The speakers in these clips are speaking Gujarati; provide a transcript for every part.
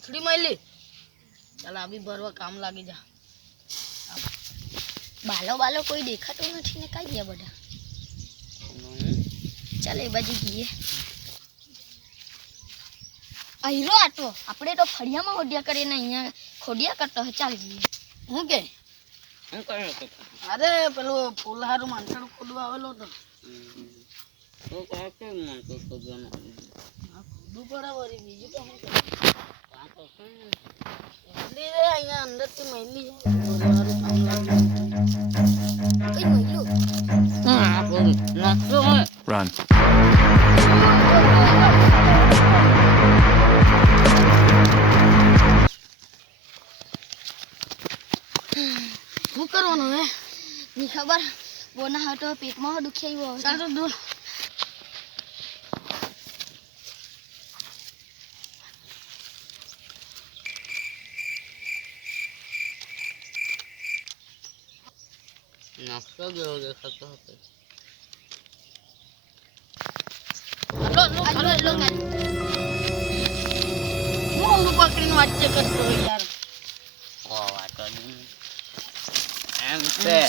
કોથળી મળી ચાલ આ બી ભરવા કામ લાગી જા બાલો બાલો કોઈ દેખાતો નથી ને કાઈ ગયા બધા ચાલ એ બાજુ જઈએ આયરો આટો આપણે તો ફળિયામાં હોડિયા કરીને અહીંયા ખોડિયા કરતો હે ચાલ જઈએ હું કે અરે પેલું ફૂલ હારું માનસણ ખોદવા આવેલો તો ખોદવું પડે વળી બીજું તો શું એટલી રે અહીંયા અંદરથી મહેલી કઈ મળ્યું Run. શું કરવાનું હે ની ખબર બોના હતો પેટમાં દુખી આવ્યો ચાલ તો દૂર નકશો જેવો દેખાતો હતો હું પકડીને વાંચે કરતો હોય યાર ઓ વાતો નહીં એમ છે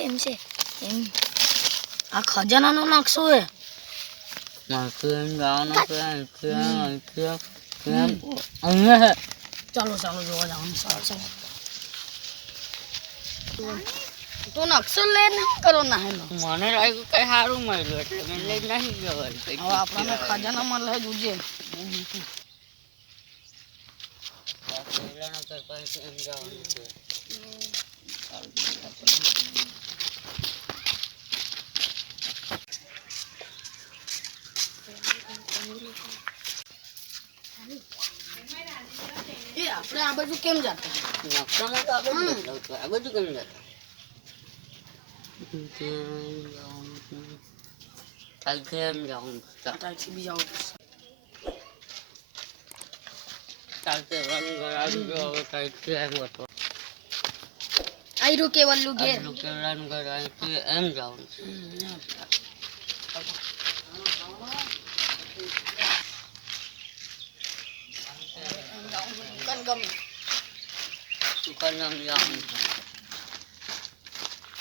એમ છે આ ખજાનાનો નકશો હે માથું એમ જવાનું છે અહીંયા ચાલો જોવા જવાનું સારું તો નકશો લે ને કરો ના હેલો મને લાગ્યું કઈ સારું મળ્યું એટલે મેં લઈ નહીં ગયો હવે આપણને ખજાના મળે જોજે એમ જવાનું છે એ આપણે આ બાજુ કેમ જતા નકશામાં તો આપણે બદલાવતું આ બધું કેમ જતા કાલથી એમ જવાનું ત્યાંથી બી જાવ કાલથી રન કરાવી દો હવે કાલથી એમ હતો આયરો કેવલ્લુ ઘેર રન કરાવી એમ જવાનું દુકાન નામ જવાનું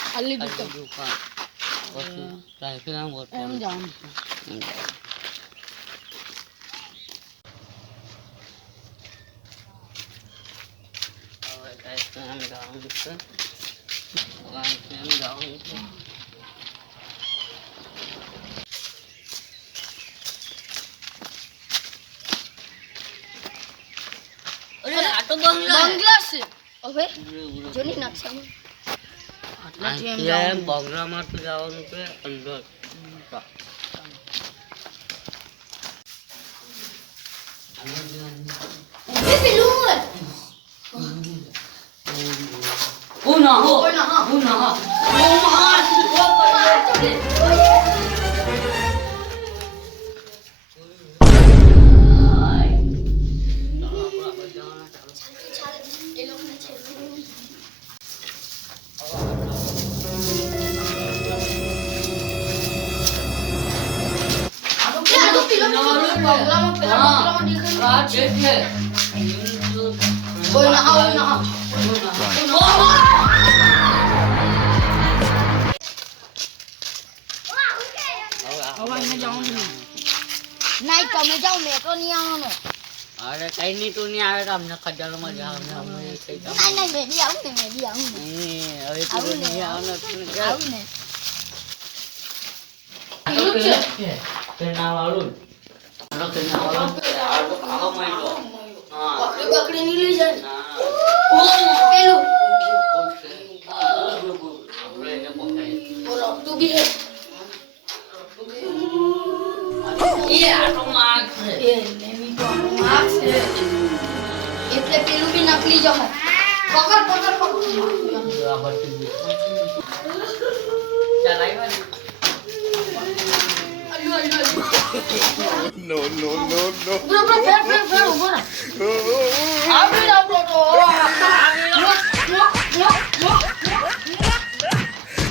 ખાલી દુકાન દુકાન પછી કાલથી એમ હતો એમ જવાનું હવે કાલથી એમ જવાનું છે કાલથી એમ જવાનું છે અરે આ તો બંગલા બંગલા છે હવે જોની નકશામાં આટલાથી એમ ત્યાં બંગલામાં તો જવાનું છે અંદર નહીં તમે જાઓ મેં તો નહીં આવવાનો અરે કઈ નહીં તું નહીં આવે તો અમને ખજાનામાં જવાનું નહીં મેં બી આવું ને હવે તું નહીં આવવાનું આવું ને બકરી ની લઈ જાય પેલું તું બી એટલે પેલું બી નકલી જો હે પકડ No, no, no, no. bro ફેર ઉભો રહો આવી આવતો તો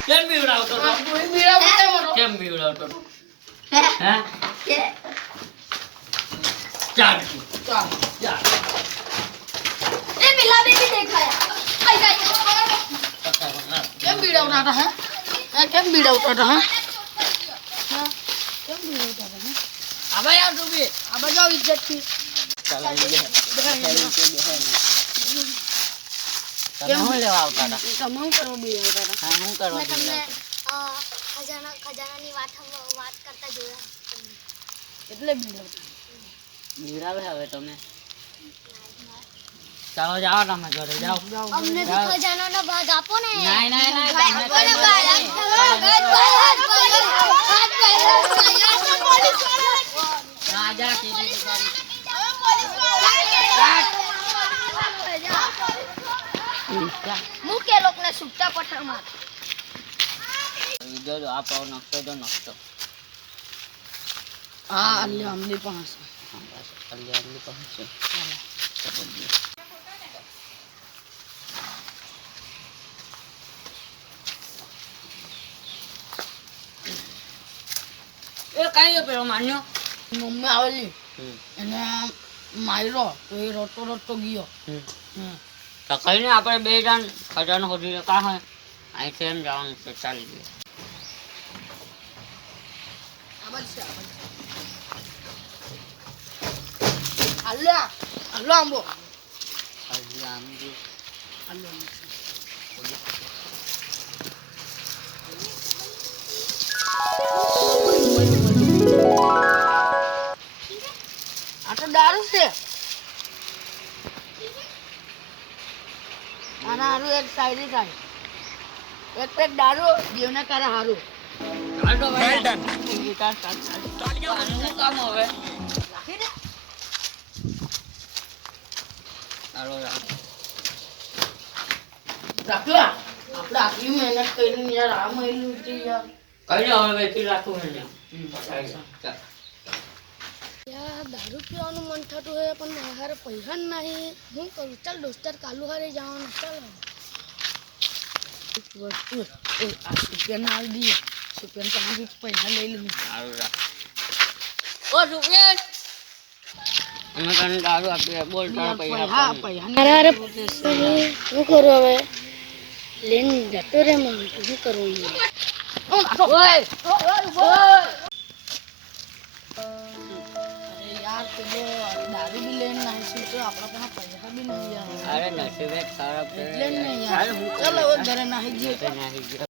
કેમ બીવડાવતો હતો? બીડા બોલે મરો કેમ બીવડાવતો હતો? હે હે કે ચાલ ચાલ જા એ પેલા બેબી દેખાયા આઈ જાય કેમ બીડાવતા હતા હે કેમ બીડાવતા હતા હે કેમ બીડાવતા હતા હે આબા યાર તું બી આબા જાવ ઇજ્જત થી ચાલ કેમ હું લેવા આવતા હતા તમે શું કરવા બીડાવતા હતા હા હું કરવા મેં તમને દીધા ખજાનાની વાત કરતા જોયા એટલે બીડાવતા બીડાવે હવે તમે ચાલો જાઓ તમે ઘરે જાઓ અમને તો ખજાનાનો ભાગ આપો ને નહીં નહીં નહીં આપો ને ભાઈ ના જા કીધું મૂકે લોકને સુટ્ટા પથ્થરમાં વિડિયો આપો નકશો જો નકશો હા અલ્લે અમલી પાસે હા બસ કલ્યાણની પહોંચશે એ કઈ પેલો માન્યો મમ્મી આવેલી હમ એને માર્યો તો એ રોતો રોતો ગયો હમ હમ તો કઈ નહીં આપણે બે જણ ખજાનો ખોદી કા હોય અહીંથી એમ જવાનું છે ચાલી ગયું અલ્લા અલ્લો આંબો હજી આમ જો અલ્લો આ તો દારૂ છે આના હારું એક શાયરી થાય એક પેક દારૂ જીવને કરે હારું હાલ તો ભાઈ વિકાસ આનું કામ હવે હાલો રાખલા આપણે આટલી મહેનત કરીને યાર આ મહિલું છે યાર કઈ હવે વેચી રાખું ને દારૂ પીવાનું મન થતું હોય પણ મારા હારે પૈસા નહીં હું કરું ચાલ દોસ્તાર કાલુ હારે જવાનું ચાલ વસ્તુ એ આ સુપિયાને આવી દઈએ સુપિયાને તમારી પૈસા લઈ લીધું સારું રાખ ઓ સુકેશ અમે તને દારૂ આપીએ બોલ તારા પૈસા હા આપવાના. પૈસા મારા હારે શું કરું હવે લઈને જતો રે મને શું કરવું ઓય અરે યાર પેલો દારૂ બી લઈને નાખી તો આપણા પાસે પૈસા બી નહીં યાર અરે નસીબ એક ખરાબ છે એટલે જ ને હાલ યાર હું ચાલ હવે ઘરે નાખી જઈએ નાખી ગયો